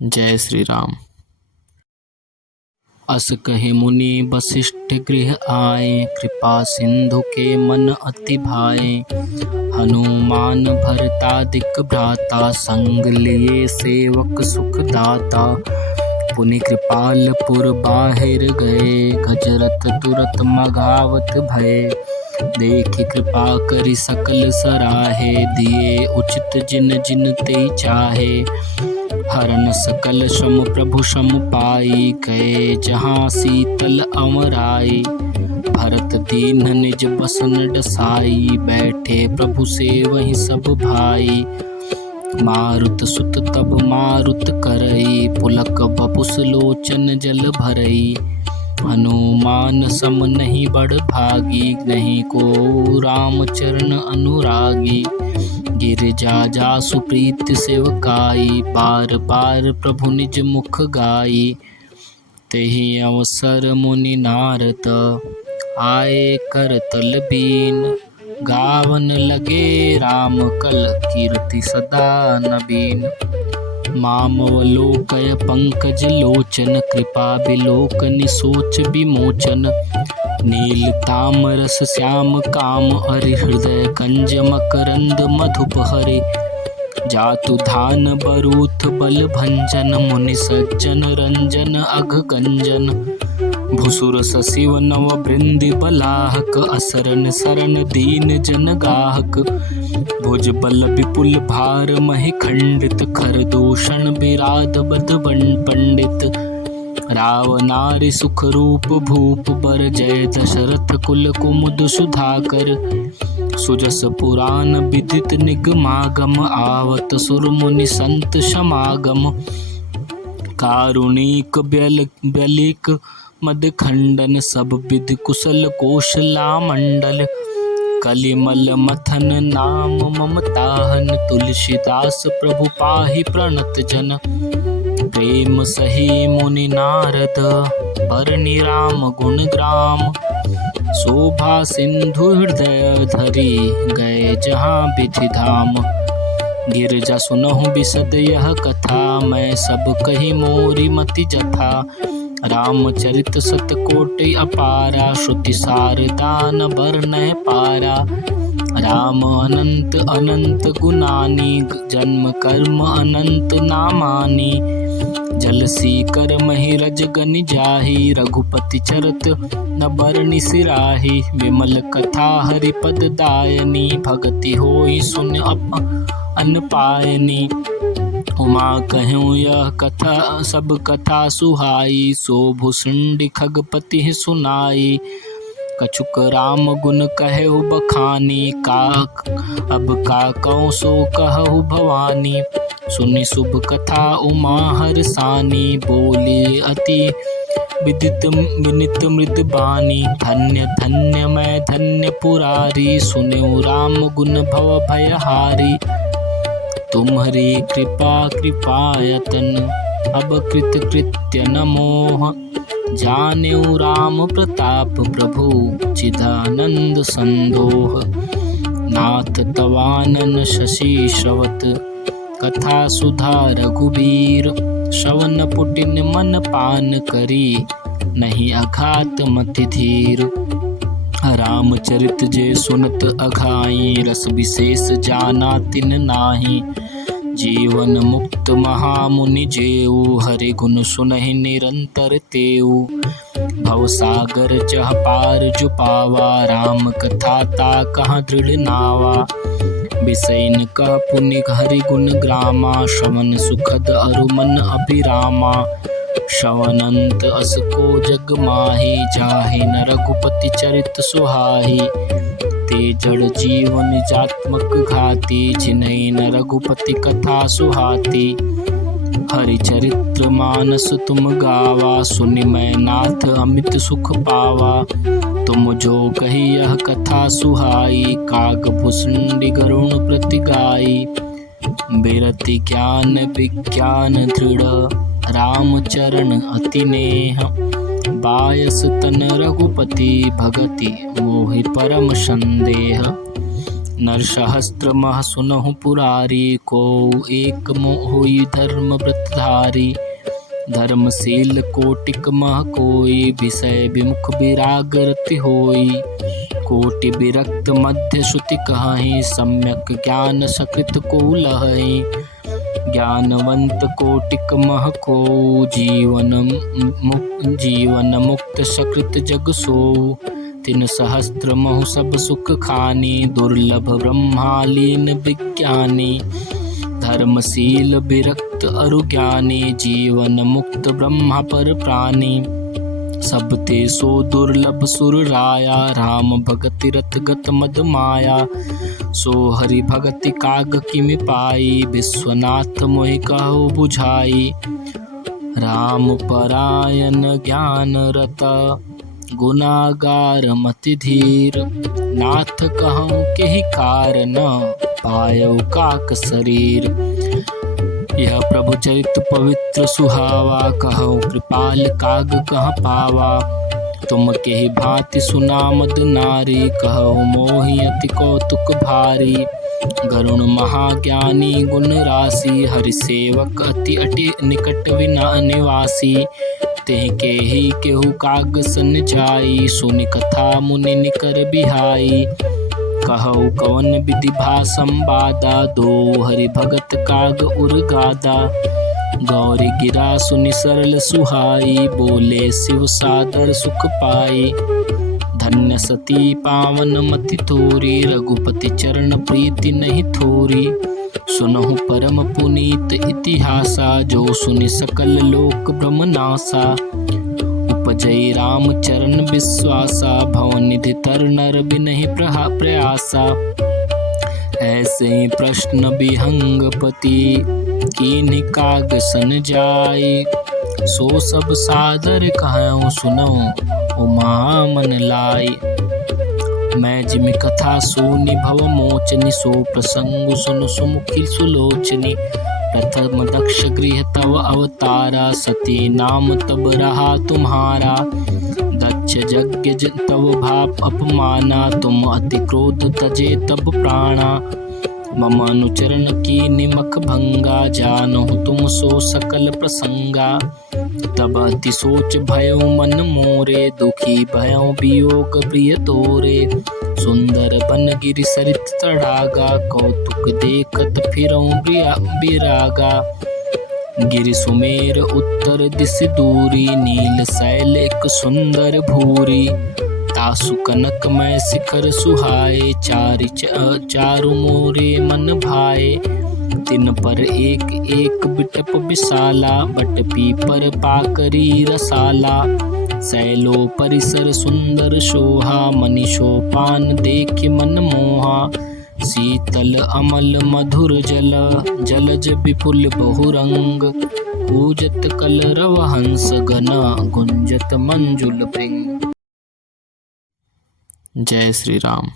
जय श्री राम। अस कहे मुनि वशिष्ठ गृह आए, कृपा सिंधु के मन अति भाए। हनुमान भरतादिक भ्राता, संग लिए सेवक सुख दाता। पुनि कृपालपुर बाहिर गए, गजरथ तुरत मघावत भये। देखि कृपा करि सकल सराहे, दिए उचित जिन जिन ते चाहे। हरन सकल श्रम प्रभु श्रम पाई, गए जहाँ शीतल अमराई। भरत दीन निज बसन डसाई, बैठे प्रभु से वहीं सब भाई। मारुत सुत तब मारुत करई, पुलक बपुस लोचन जल भरई। हनुमान सम नहीं बड़ भागी, नहीं को राम चरण अनुरागी। गिरजा जासु प्रीत सेवकाई, बार बार प्रभु निज मुख गाई। तेहि अवसर मुनि नारद, आए करतल बीन। गावन लगे राम कल, कीर्ति सदा नबीन। मामवलोकय पंकज लोचन, कृपा बिलोकनि सोच विमोचन। नील तामरस श्याम काम हरि, हृदय कंज मकरंद मधुप हरि। जातु धान बरूथ बल भंजन, मुनि सज्जन रंजन अघ गंजन। भुसुर सशिव नव बृंदि बलाहक, असरन सरन दीन जन गाहक। भुज बल विपुल भार महि खंडित, खर दूषण विराध बद पंडित। रावनारि सुख रूप भूप बर, जय दशरथ कुल कुमुद सुधाकर। सुजस पुराण विदित निगमागम, आवत सुर मुनि संत समागम। कारुणिक ब्यलिक मद खंडन, सब विधि कुशल कौशला मंडल। कलिमल मथन नाम ममताहन, तुलसीदास प्रभु पाहि प्रणत जन। प्रेम सही मुनि नारद, बरनि राम गुण ग्राम। शोभा सिंधु हृदय धरि, गए जहाँ विधि धाम। गिरजा सुनहु बिसद यह कथा, मैं सब कही मोरी मति जथा। रामचरित सतकोटि अपारा, श्रुति सारदा न बरनय पारा। राम अनंत अनंत गुणानी, जन्म कर्म अनंत नामानी। जल सीकर महि रजगनि जाहि, रघुपति चरत न बरनि सिराहि। विमल कथा हरिपद दायनी, भगति होई सुन अन पायनी। उमा कहूँ यह कथा सब कथा सुहाई, शोभु सुंडी खगपति सुनाई। कछुक राम गुण कहु बखानी, अब का कहूँ सो कहु भवानी। सुनि शुभ कथा उमा हरसानी, बोली अति विनित मृद बानी। धन्य धन्य मैं धन्य पुरारी, सुनिउ राम गुण भव भयहारी। तुम्हारी कृपा कृपायतन, अब कृत कृत्य न मोह। जानेउ राम प्रताप प्रभु, चिदानंद संदोह। नाथ तवानन शशि श्रवत, कथा सुधा रघुबीर। श्रवण पुटिन मन पान करी, नहीं अघात मति धीर। रामचरित जे सुनत अघाई, रस विशेष जाना तिन नाही। जीवन मुक्त महामुनि जेऊ, हरि गुण सुनहि निरंतर तेऊ। भवसागर चह पार जो पावा, राम कथा ता कहाँ दृढ़ नावा। बिसैन कह पुनि हरि गुण ग्रामा, श्रवण सुखद अरु मन अभिरामा। श्रवणंत अस को जग माही, जाहि न रघुपति चरित सुहाही। ते जड़ जीवन जात्मक घाती, जिनहि न रघुपति कथा सुहाती। हरि चरित्र मानस तुम गावा, सुनि मैं नाथ अमित सुख पावा। तुम जो कही यह कथा सुहाई, काग भुसुंडी गरुण प्रति गाई। बिरति ज्ञान विज्ञान दृढ़, राम चरण अति नेह। बायस तन रघुपति भगति, मोहि परम संदेह। नरसहस्रमह सुनहु पुरारी, को एक होई धर्म व्रतधारी। धर्मशील कोटिक मह कोई, विषय विमुख विराग रति होई। कोटि विरक्त मध्य श्रुति कहहि, सम्यक ज्ञान सकृत को लहहि। ज्ञानवंत कोटिक मह को, जीवन मुक्त सकृत जग सोऊ। तिन सहस्त्र महु सब सुख खानी, दुर्लभ ब्रह्मालीन विज्ञानी। धर्मशील विरक्त अरु ज्ञानी, जीवन मुक्त ब्रह्मा पर प्राणी। सब ते सो दुर्लभ सुर राया, राम भगति रत गत मद माया। सो हरि भगति काग किमि पाई, विश्वनाथ मोहि कहो बुझाई। राम परायण ज्ञान रता, गुनागार मति धीर। नाथ कहूँ केहि कारण, पायौ काक शरीर। यह प्रभु चरित्र पवित्र सुहावा, कहूँ कृपाल काग कह पावा। तुम केहि भांति सुना मद नारी, कहूँ मोहि अति कौतुक भारी। गरुण महाज्ञानी गुण राशि, हरि सेवक अति अति निकट निवासी। तेहि केहि केहू काग सन जाई, सुनि कथा मुनि निकर बिहाई। कहु कवन विधि भा संवादा, दो हरि भगत काग उर्गादा। गौरी गिरा सुनि सरल सुहाई, बोले शिव सादर सुख पाई। धन्य सती पावन मति थोरी, रघुपति चरण प्रीति नहीं थोरी। सुनहु परम पुनीत इतिहासा, जो सुनि सकल लोक ब्रह्म नासा। उपजई राम चरण विश्वासा, भवन निधि तर नर बिनहि प्रयासा। ऐसे ही प्रश्न विहंगपति, कीन्हि काग सन जाई। सो सब सादर कहऊँ सुनौ, उमा मन लाई। मैं जिमि कथा सुनि भव मोचनि, सो प्रसंग सुन सुमुखी सुलोचनी। प्रथम दक्ष गृह तव अवतारा, सती नाम तब रहा तुम्हारा। दक्ष यज्ञ तव भाप अपमाना, तुम अति क्रोध तजे तब प्राणा। मम अनुचरण की निमख भंगा, जानहु तुम सो सकल प्रसंगा। तब अति सोच भयो मन मोरे, दुखी भयो वियोग प्रिय तोरे। सुंदर बन गिरि सरित तड़ागा, कौतुक देखत फिरऊं बिरागा। गिरि सुमेर उत्तर दिश दूरी, नील शैल एक सुंदर भूरी। तासु कनक मैं शिखर सुहाए, चारु मोरे मन भाए। तिन पर एक एक बिटप विशाला, बट पीपर पाकरी रसाला। शैलो परिसर सुंदर शोभा, मनीषो पान देखि मन मोहा। शीतल अमल मधुर जल, जलज विपुल बहुरंग। कूजत कलरव हंस गण, गुंजत मंजुल भृंग। जय श्री राम।